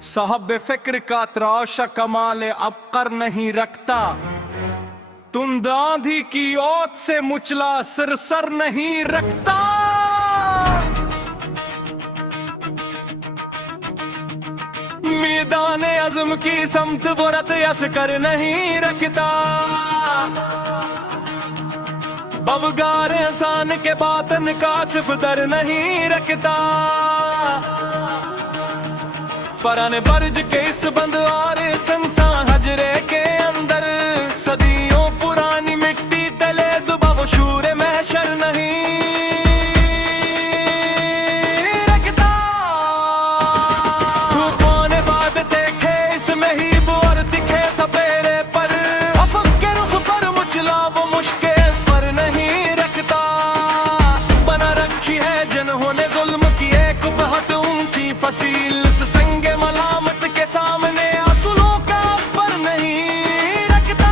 साहब फिक्र का त्राशा कमाल अब कर नहीं रखता, तुम आंधी की ओट से मुचला सिर सर नहीं रखता। मैदान अज़्म की समत बुरत यस कर नहीं रखता, बवगार इंसान के बातन का सिर्फ दर नहीं रखता। पराने बर्ज के इस बंदवार संसान हजरे के अंदर, सदियों पुरानी मिट्टी तले दुबा वो शूर महशर नहीं रखता। तूफान बाद देखे इसमें ही बोर दिखे थपेरे पर, अफक के रुख पर मुचला वो मुश्के फर नहीं रखता। बना रखी है जिन्होंने जुल्म की एक बहुत ऊंची फसील, संगे मलामत के सामने आंसुओं का पर नहीं रखता।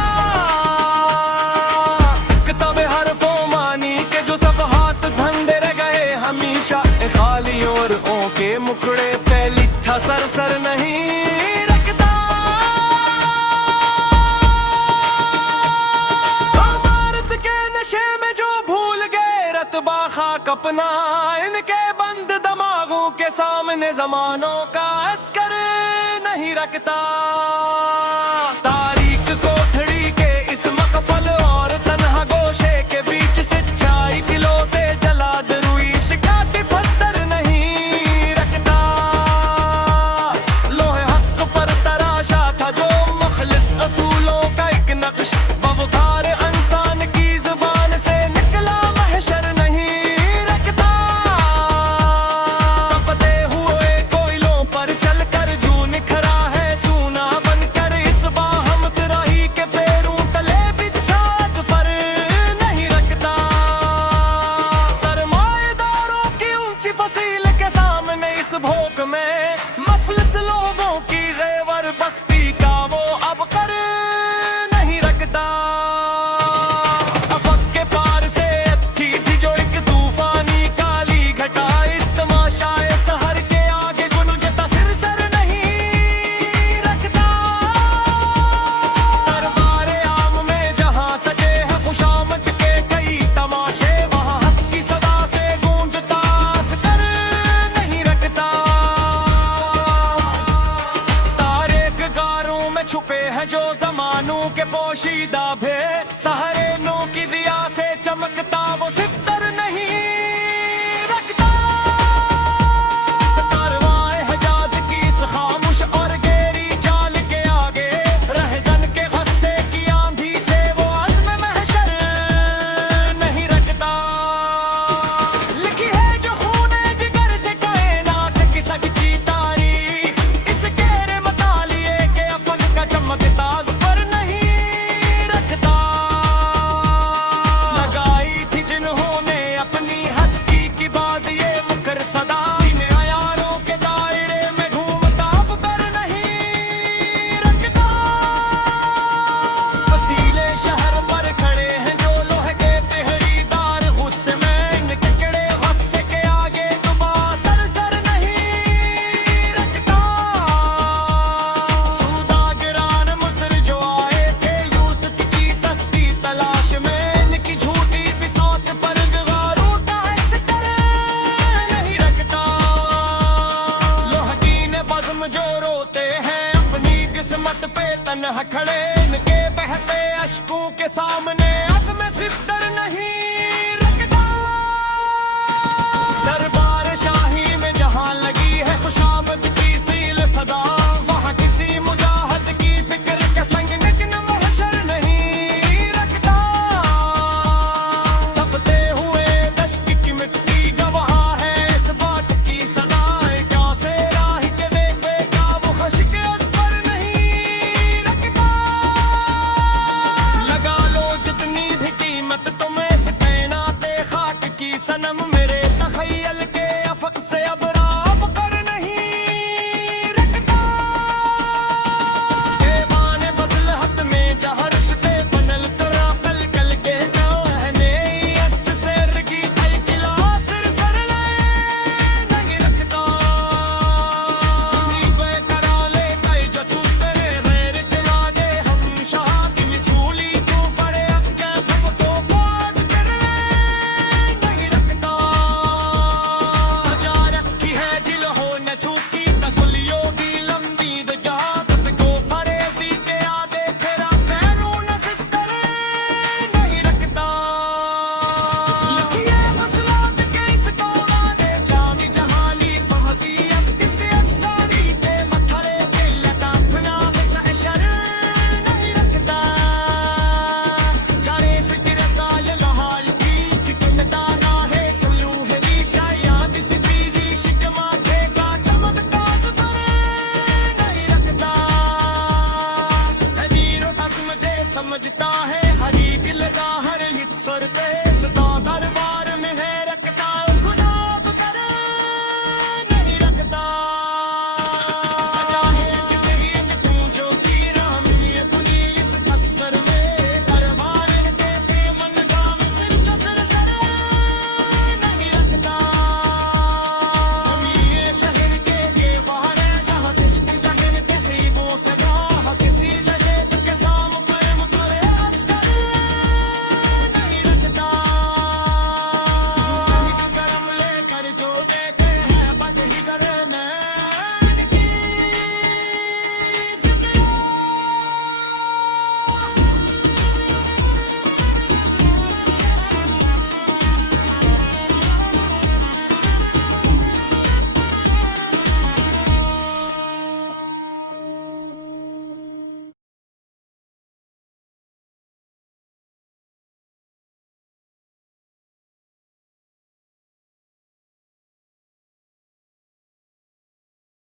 किताबे हरफों मानी के जो सफ़हात धंधे रह गए हमेशा, खाली और के मुखड़े पे लिखा सर सर नहीं रखता। अमारत के नशे में जो भूल गए रतबा खाक अपना, इनके बंद दिमागों के सामने जमानों का अस्कर नहीं रखता। तारीख कोठड़ी के इस मकफल और तन्हा गोशे के बीच सच्चाई किलो से जला दरुई शिकासी पत्थर नहीं रखता। लोहे हक पर तराशा था जो मुखलिस असूलों का एक नक्श, बवकार इंसान की जुबान से निकला महशर नहीं रखता। तपते हुए कोयलों पर चलकर जू निखरा है सूना बनकर, इस बाहम तराही के पैरों तले बिछा सफर नहीं रखता। सरमाएदारों की ऊंची फसील के सामने इस भोग में मफलिस लोगों की ग़ैवर बस्ती का वो अब कर नहीं रखता। अफक के पार से अच्छी थी जो एक तूफानी काली घटा, इस तमाशाए सहर के आगे गुनुजता सिर सर नहीं रखता। दरबारे आम में जहां सजे है खुशामद के कई तमाशे, वहां हक की सदा से गूंजता असकर नहीं रखता। तारेक गारों में छुपे हैं जो जमानों के पोशीदा भेद, सहरेनों की दिया से चमकता वो सिफ्तर नहीं रखता। कारवां हिजाज की इस खामोश और गहरी चाल के आगे, रहज़न के गुस्से की आंधी से वो अज़्म महशर नहीं रखता। लिखी है जो खूने जिगर से कायनात की सच्ची तारीख, इस गहरे मतालिए के अफक का चमकता ज़फ़र नहीं रखता। लगाई थी जिन्होंने अपनी हस्ती की बाज़ ये मुकर सदा, इन अयारों के दायरे में घूमता अब कर नहीं रखता। फसीले शहर पर खड़े हैं जो लोहे के तिहरीदार गुस्से में, इनके कड़े गुस्से के आगे दुबा सर सर नहीं रखता। सूदागरान मुसर जो आए थे यूसुफ की सस्ती तलाश में, इनकी झूठी बिसौत पर गवारों का अस्कर नहीं रखता। लोहकीन बज़्म जो रोते हैं अपनी किस्मत पे तन्हा खड़े, इनके बहते अश्कों के सामने अज़्म सिफ्तर नहीं रखता। दरबार शाही में जहां लगी है खुशामद की सील सदा, वहां किसी मुजाहद की फिक्र के संग लेकिन महशर नहीं रखता। तपते हुए दश्त की मिट्टी गवाह है इस बात की सदा, क्या से राह के वेबे का वो खश्क असफर नहीं रखता। लगा लो जितनी भी कीमत तुम्हें इस रसूलियों